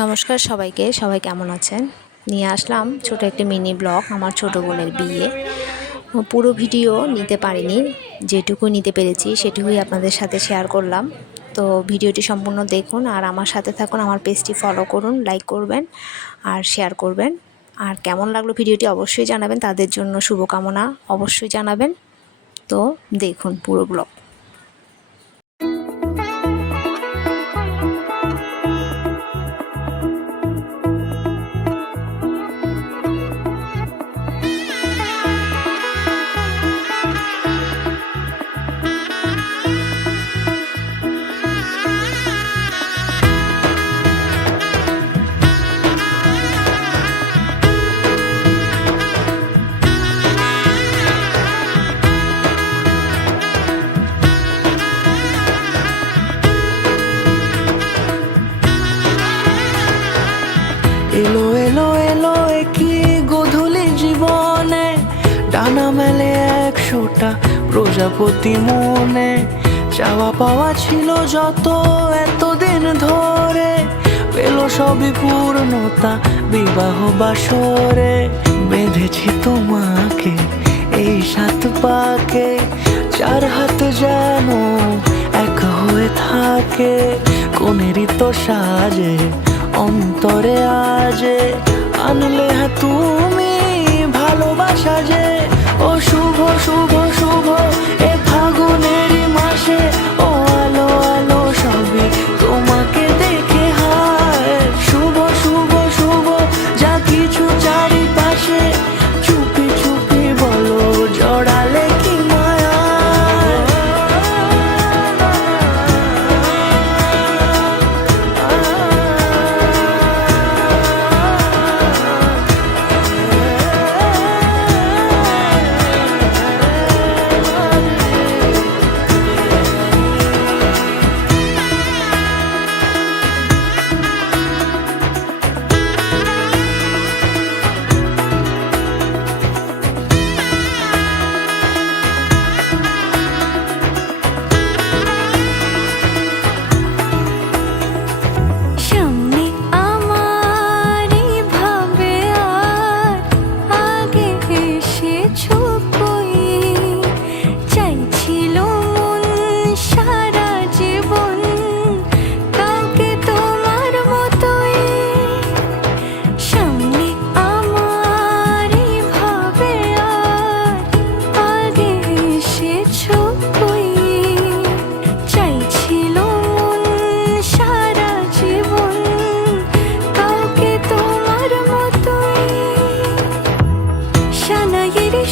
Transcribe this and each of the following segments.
নমস্কার সবাইকে, সবাই কেমন আছেন? নিয়ে আসলাম ছোট একটি মিনি ব্লগ আমার ছোট বোনের বিয়ে। পুরো ভিডিও নিতে পারিনি, যেটুকু নিতে পেরেছি সেটুকুই আপনাদের সাথে শেয়ার করলাম। তো ভিডিওটি সম্পূর্ণ দেখুন আর আমার সাথে থাকুন, আমার পেজটি ফলো করুন, লাইক করবেন আর শেয়ার করবেন। আর কেমন লাগলো ভিডিওটি অবশ্যই জানাবেন, তাদের জন্য শুভকামনা অবশ্যই জানাবেন। তো দেখুন পুরো ব্লগ। এলো এলো এলো একই গোধূলি জীবনে, ডানা মেলে 100টা প্রজাপতি মনে। চাওয়া পাওয়া ছিল যত এতদিন ধরে, পেল সবই পূর্ণতা বিবাহ বাসরে। বেঁধেছি তোমাকে এই 7 পাকে, 4 হাত যেন এক হয়ে থাকে। কোনেরই তো সাজে অন্তরে আজে, আনলে তুমি ভালোবাসা যে। ও শুভ শুভ শুভ এ ফাগুনেরই মাসে, ও আলো আলো সবই তোমাকে দেখে হায়। শুভ শুভ শুভ যা কিছু চারিপাশে, চুপি চুপি বলো জড়ালে কি মায়া।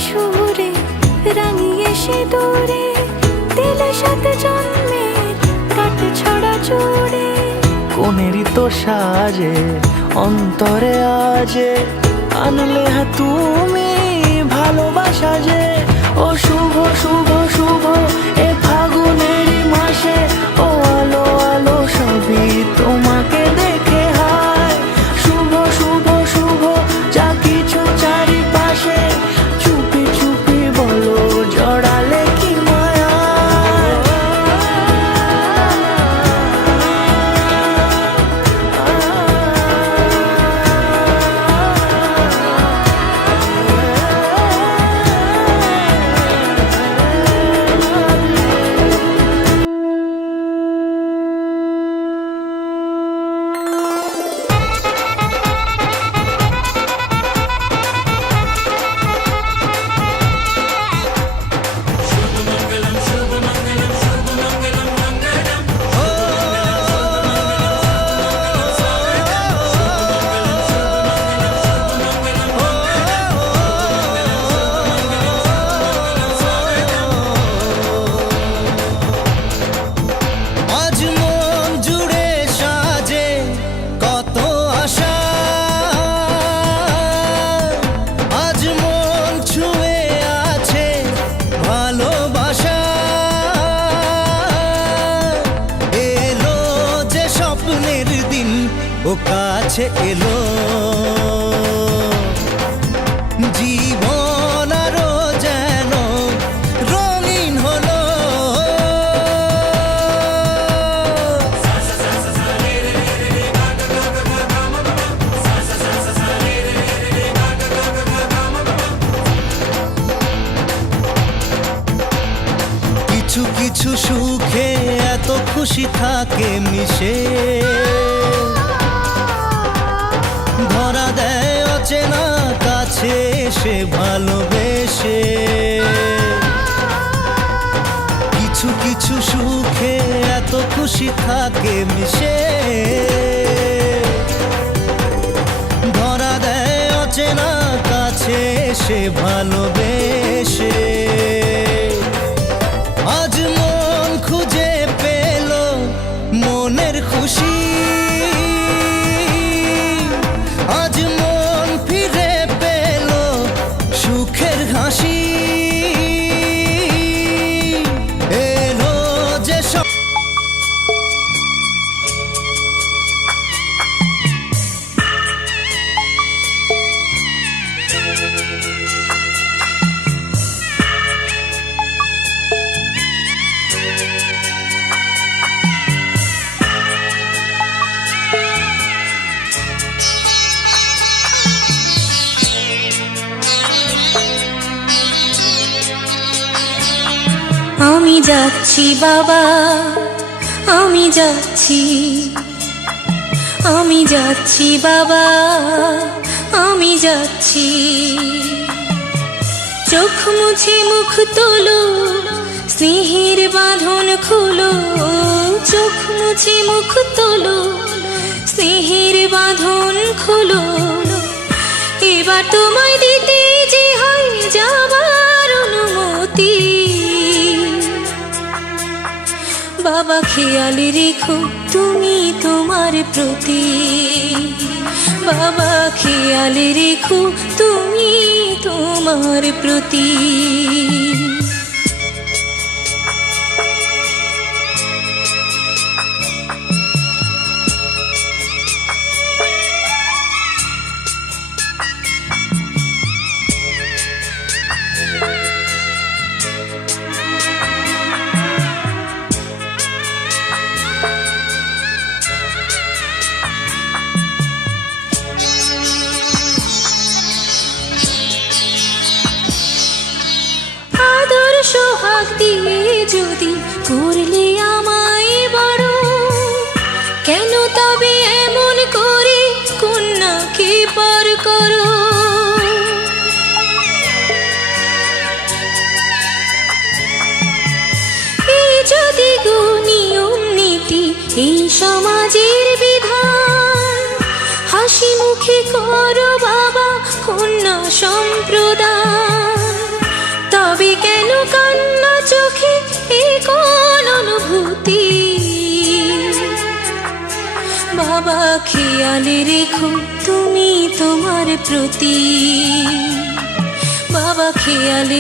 সুরে রাঙিয়ে সে দূরে, দিলে 7 জন্মের কাট ছড়া জোড়ে। কোনেরই তো সাজে অন্তরে আজে, আনলে তুমি ভালোবাসা যে। ও শুভ শুভ শুভ এ ফাগুনেরই মাসে, ও আলো আলো সবই তোমাকে দেখে হায়। শুভ শুভ শুভ যা কিছু চারিপাশে, চুপি চুপি বলো জড়ালে কি মায়া। ও কাছে এলো জীবন আরো যেন রঙিন হলো। কিছু সুখে এত খুশি থাকে মিশে, ধরা দেয় অচেনা কাছে এসে ভালোবেসে। কিছু কিছু সুখে এত খুশি থাকে মিশে, ধরা দেয় অচেনা কাছে এসে ভালোবেসে। আজ মন খুঁজে পেল মনের খুশি, আজ মন ফিরে পেল সুখের হাসি। এলো যে আমি যাচ্ছি বাবা, আমি যাচ্ছি, আমি যাচ্ছি বাবা, আমি যাচ্ছি। চোখ মুছে মুখ তোলো, স্নেহের বাঁধন খুলো। চোখ মুছে মুখ তোলো, স্নেহের বাঁধন খুলো। এবার তোমায় দিতে যে হয় যাবার অনুমতি। বাবা খেয়াল রেখো তুমি তোমার প্রতি, বাবা খেয়াল রেখো তুমি তোমার প্রতি। সোহাগ দিয়ে যদি করলে আমায় বড়, কেন তবে এমন করে কন্যাকে পর করো। এই যদি গো নিয়ম নীতি, এই সমাজের বিধান, হাসি মুখে করো বাবা কন্যা সম্প্রদান। তবে কেন কান্না চোখে এ কোন অনুভূতি? বাবা খেয়াল রেখো তুমি তোমার প্রতি, বাবা খেয়াল